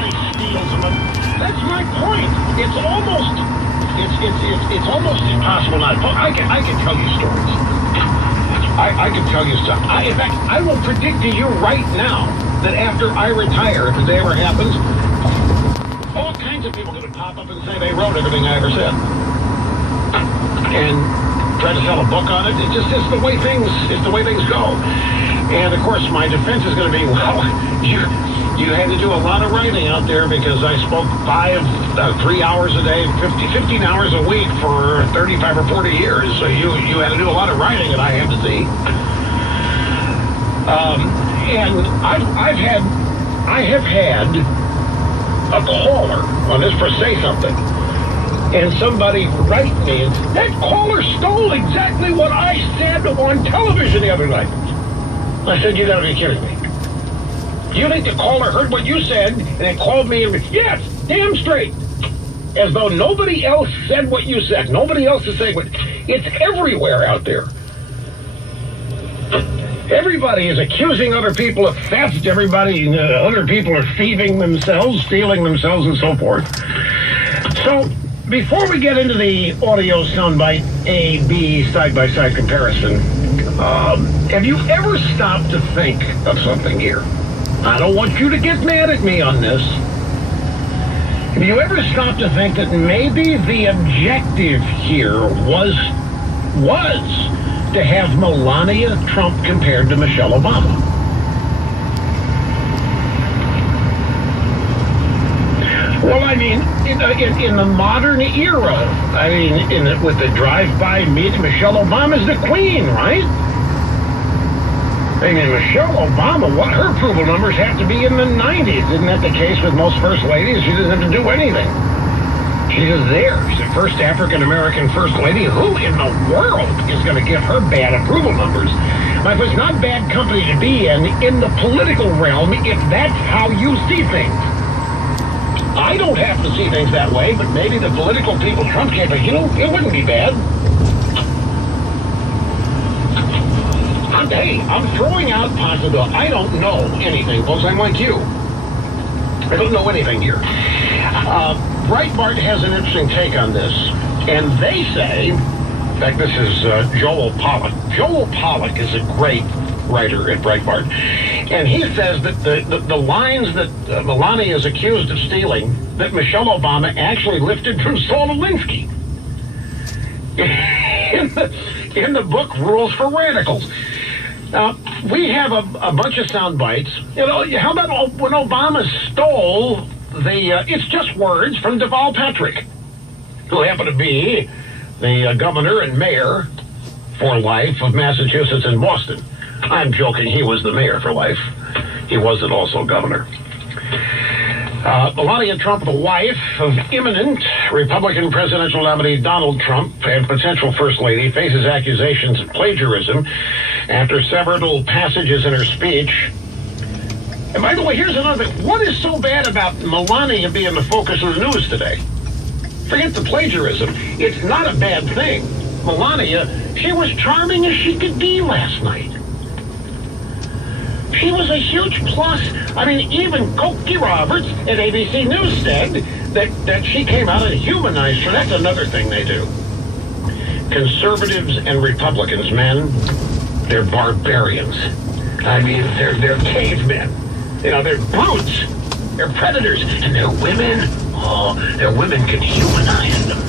everybody steals them. That's my point. It's almost impossible not. I can tell you stories. I can tell you stuff. In fact, I will predict to you right now that after I retire, if the day ever happens, all kinds of people are going to pop up and say they wrote everything I ever said, and try to sell a book on it. It's the way things go. And of course, my defense is going to be, well, you had to do a lot of writing out there because I spoke 3 hours a day, 15 hours a week for 35 or 40 years. So you had to do a lot of writing, and I had to see. And I have had a caller on this for Say Something, and somebody write me, and that caller stole exactly what I said on television the other night. I said, you gotta be kidding me. You think the caller heard what you said and then called me and, yes, damn straight. As though nobody else said what you said. Nobody else is saying what. It's everywhere out there. Everybody is accusing other people of theft. Other people are thieving themselves, stealing themselves, and so forth. So, before we get into the audio soundbite A-B side-by-side comparison, have you ever stopped to think of something here? I don't want you to get mad at me on this. Have you ever stopped to think that maybe the objective here was to have Melania Trump compared to Michelle Obama? Well, I mean, in the modern era, I mean, with the drive-by meeting, Michelle Obama's the queen, right? I mean, Michelle Obama, her approval numbers have to be in the 90s. Isn't that the case with most first ladies? She doesn't have to do anything. She's just there. She's the first African-American first lady. Who in the world is going to give her bad approval numbers? But it's not bad company to be in the political realm if that's how you see things. I don't have to see things that way, but maybe the political people Trump can't, but it wouldn't be bad. Hey, I'm throwing out possibility. I don't know anything, folks. I'm like you. I don't know anything here. Breitbart has an interesting take on this, and they say, in fact, this is Joel Pollack. Joel Pollack is a great writer at Breitbart, and he says that the lines that Melania is accused of stealing, that Michelle Obama actually lifted from Saul Alinsky in the book Rules for Radicals. We have a bunch of sound bites. How about when Obama stole the It's Just Words from Deval Patrick, who happened to be the governor and mayor for life of Massachusetts and Boston. I'm joking. He was the mayor for life. He wasn't also governor. Melania Trump, the wife of imminent Republican presidential nominee Donald Trump and potential First Lady, faces accusations of plagiarism after several passages in her speech. And by the way, here's another thing. What is so bad about Melania being the focus of the news today? Forget the plagiarism. It's not a bad thing. Melania, she was charming as she could be last night. She was a huge plus. I mean, even Cokie Roberts at ABC News said that she came out and humanized her. That's another thing they do. Conservatives and Republicans, men, they're barbarians. I mean, they're cavemen. They're brutes. They're predators. And their women, their women can humanize them.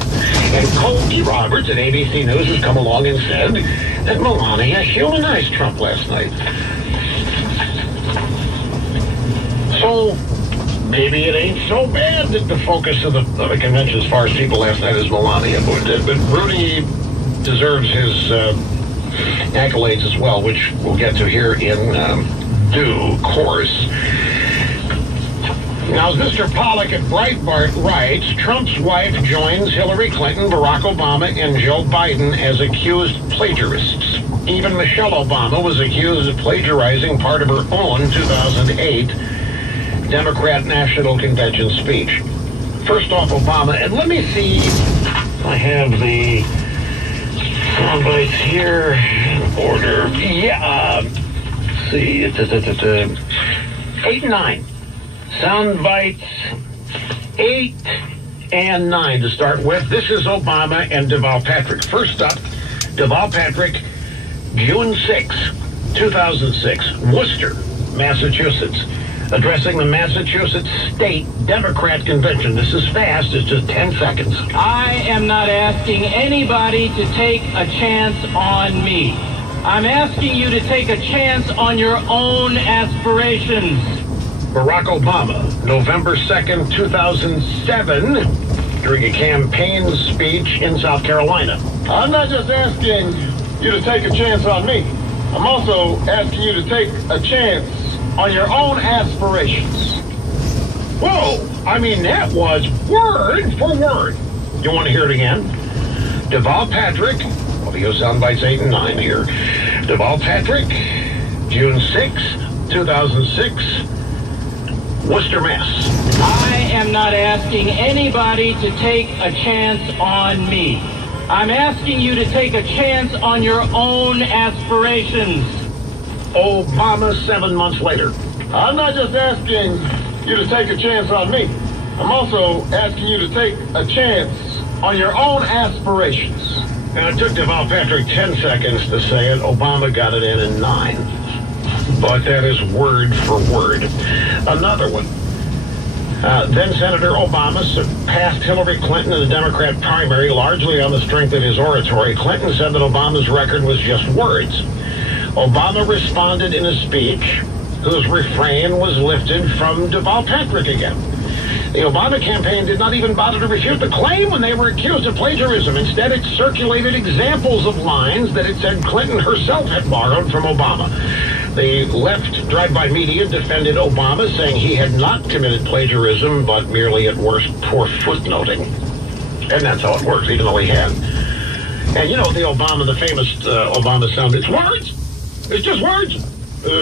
And Cokie Roberts at ABC News has come along and said that Melania humanized Trump last night. So maybe it ain't so bad that the focus of the convention as far as people last night is Melania. But Rudy deserves his accolades as well, which we'll get to here in due course. Now, as Mr. Pollack at Breitbart writes, Trump's wife joins Hillary Clinton, Barack Obama, and Joe Biden as accused plagiarists. Even Michelle Obama was accused of plagiarizing part of her own 2008 Democrat National Convention speech. First off, Obama, and let me see if I have the soundbites here in order. Yeah, let's see, 8 and 9. Sound bites 8 and 9 to start with. This is Obama and Deval Patrick. First up, Deval Patrick, June 6, 2006, Worcester, Massachusetts, addressing the Massachusetts State Democrat Convention. This is fast. It's just 10 seconds. I am not asking anybody to take a chance on me. I'm asking you to take a chance on your own aspirations. Barack Obama, November 2nd, 2007, during a campaign speech in South Carolina. I'm not just asking you to take a chance on me. I'm also asking you to take a chance on your own aspirations. Whoa! I mean, that was word for word. You want to hear it again? Deval Patrick, audio sound bites 8 and 9 here. Deval Patrick, June 6, 2006, Worcester, Mass. I am not asking anybody to take a chance on me. I'm asking you to take a chance on your own aspirations. Obama 7 months later. I'm not just asking you to take a chance on me. I'm also asking you to take a chance on your own aspirations. And it took Deval Patrick 10 seconds to say it. Obama got it in 9. But that is word for word. Another one. Then Senator Obama surpassed Hillary Clinton in the Democrat primary, largely on the strength of his oratory. Clinton said that Obama's record was just words. Obama responded in a speech whose refrain was lifted from Deval Patrick again. The Obama campaign did not even bother to refute the claim when they were accused of plagiarism. Instead, it circulated examples of lines that it said Clinton herself had borrowed from Obama. The left drive-by media defended Obama, saying he had not committed plagiarism, but merely at worst poor footnoting. And that's how it works, even though he had. And you know, the famous Obama sound, it's words. It's just words.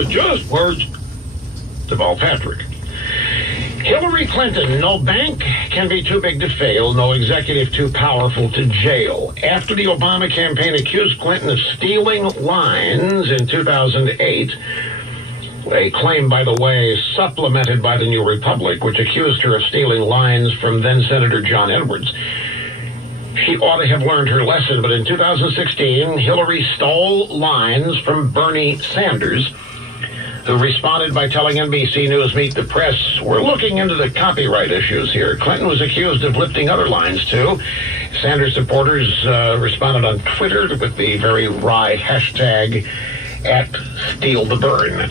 Just words. Deval Patrick. Hillary Clinton, no bank can be too big to fail, no executive too powerful to jail. After the Obama campaign accused Clinton of stealing lines in 2008, a claim, by the way, supplemented by the New Republic, which accused her of stealing lines from then-Senator John Edwards. She ought to have learned her lesson, but in 2016, Hillary stole lines from Bernie Sanders, who responded by telling NBC News Meet the Press, "We're looking into the copyright issues here." Clinton was accused of lifting other lines, too. Sanders supporters responded on Twitter with the very wry hashtag @StealTheBurn.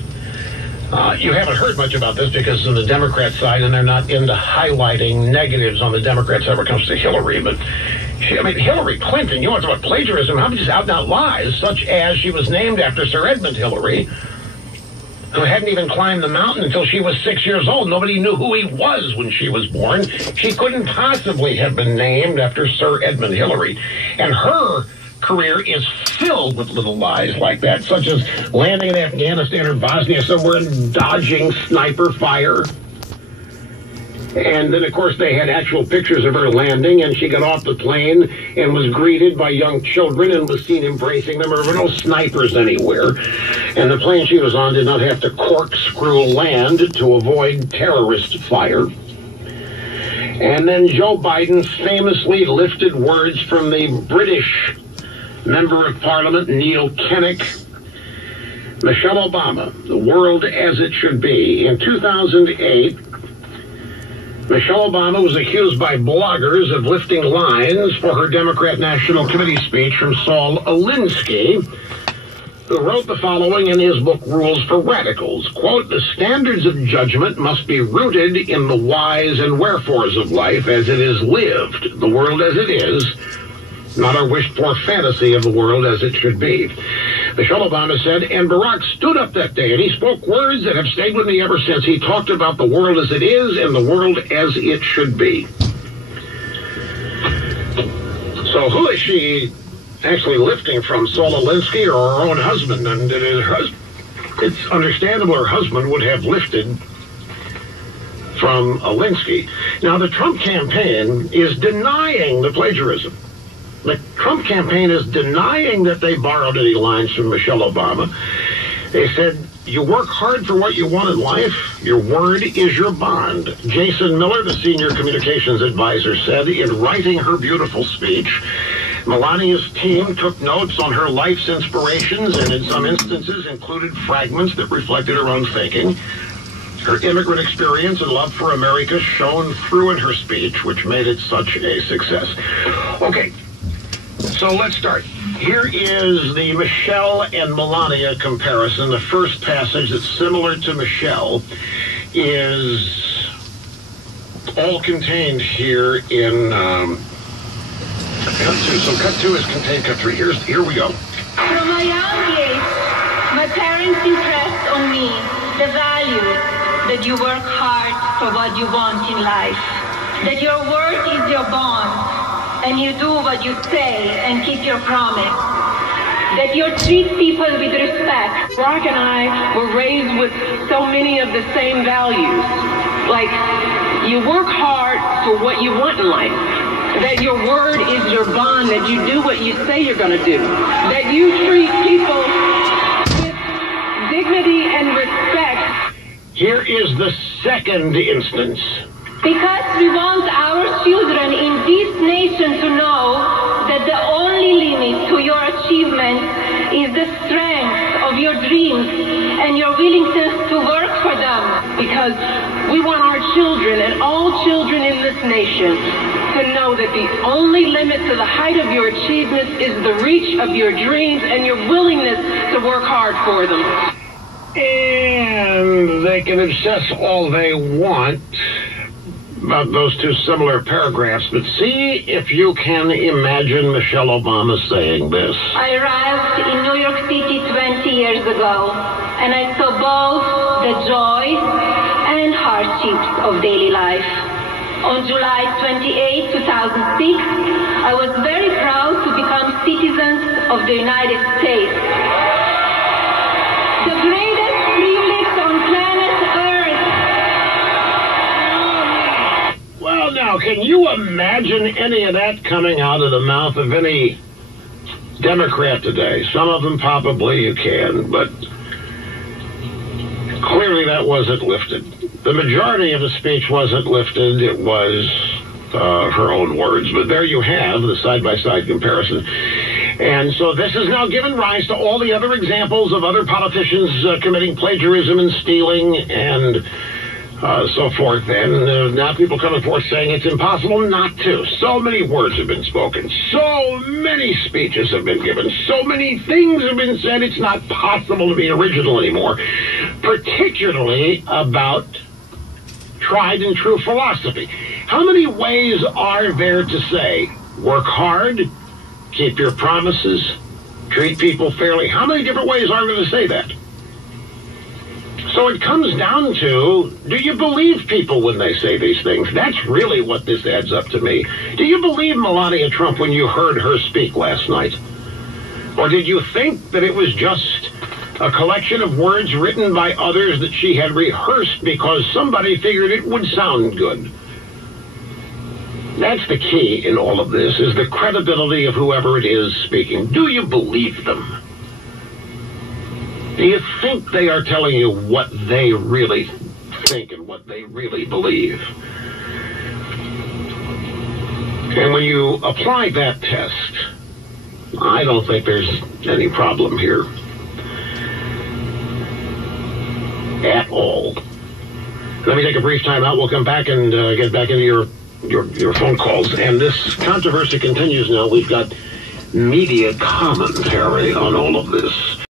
You haven't heard much about this because on the Democrat side, and they're not into highlighting negatives on the Democrat side when it comes to Hillary, but Hillary Clinton, you want to talk about plagiarism, how many just out-and-out lies, such as she was named after Sir Edmund Hillary, who hadn't even climbed the mountain until she was 6 years old. Nobody knew who he was when she was born. She couldn't possibly have been named after Sir Edmund Hillary. And her career is filled with little lies like that, such as landing in Afghanistan or Bosnia somewhere and dodging sniper fire. And then, of course, they had actual pictures of her landing, and she got off the plane and was greeted by young children and was seen embracing them. There were no snipers anywhere. And the plane she was on did not have to corkscrew land to avoid terrorist fire. And then Joe Biden famously lifted words from the British Member of Parliament, Neil Kinnock. Michelle Obama, The World as It Should Be. In 2008, Michelle Obama was accused by bloggers of lifting lines for her Democrat National Committee speech from Saul Alinsky, who wrote the following in his book, Rules for Radicals. Quote, "The standards of judgment must be rooted in the whys and wherefores of life as it is lived, the world as it is, not our wished-for fantasy of the world as it should be." Michelle Obama said, and Barack stood up that day and he spoke words that have stayed with me ever since. He talked about the world as it is and the world as it should be. So who is she actually lifting from, Saul Alinsky or her own husband? And it's understandable her husband would have lifted from Alinsky. Now, the Trump campaign is denying the plagiarism. The Trump campaign is denying that they borrowed any lines from Michelle Obama. They said You work hard for what you want in life. Your word is your bond. Jason Miller, the senior communications advisor, said in writing her beautiful speech, Melania's team took notes on her life's inspirations and in some instances included fragments that reflected her own thinking. Her immigrant experience and love for America shone through in her speech, which made it such a success. Okay, so let's start. Here is the Michelle and Melania comparison. The first passage that's similar to Michelle is all contained here in cut 2. So cut 2 is contained cut 3. Here we go. From a young age, my parents impressed on me the value that you work hard for what you want in life, that your word is your bond, and you do what you say and keep your promise, that you treat people with respect. Brock and I were raised with so many of the same values, like you work hard for what you want in life, that your word is your bond, that you do what you say you're going to do, that you treat people with dignity and respect. Here is the second instance. Because we want our children in this nation to know that the only limit to your achievement is the strength of your dreams and your willingness to work for them. Because we want our children and all children in this nation to know that the only limit to the height of your achievements is the reach of your dreams and your willingness to work hard for them. And they can obsess all they want about those two similar paragraphs, but see if you can imagine Michelle Obama saying this. I arrived in New York City 20 years ago, and I saw both the joy and hardships of daily life. On July 28, 2006, I was very proud to become citizens of the United States. The greatest privilege on planet Earth. Well, now, can you imagine any of that coming out of the mouth of any Democrat today? Some of them probably you can, but clearly that wasn't lifted. The majority of the speech wasn't lifted. It was her own words. But there you have the side-by-side comparison. And so this has now given rise to all the other examples of other politicians committing plagiarism and stealing and so forth. And now people coming forth saying it's impossible not to. So many words have been spoken. So many speeches have been given. So many things have been said. It's not possible to be original anymore. Particularly about tried and true philosophy. How many ways are there to say work hard, keep your promises, treat people fairly? How many different ways are there to say that? So it comes down to, do you believe people when they say these things? That's really what this adds up to me. Do you believe Melania Trump when you heard her speak last night? Or did you think that it was just a collection of words written by others that she had rehearsed because somebody figured it would sound good? That's the key in all of this, is the credibility of whoever it is speaking. Do you believe them? Do you think they are telling you what they really think and what they really believe? And when you apply that test, I don't think there's any problem here at all. Let me take a brief time out. We'll come back and get back into your phone calls. And this controversy continues now. We've got media commentary on all of this.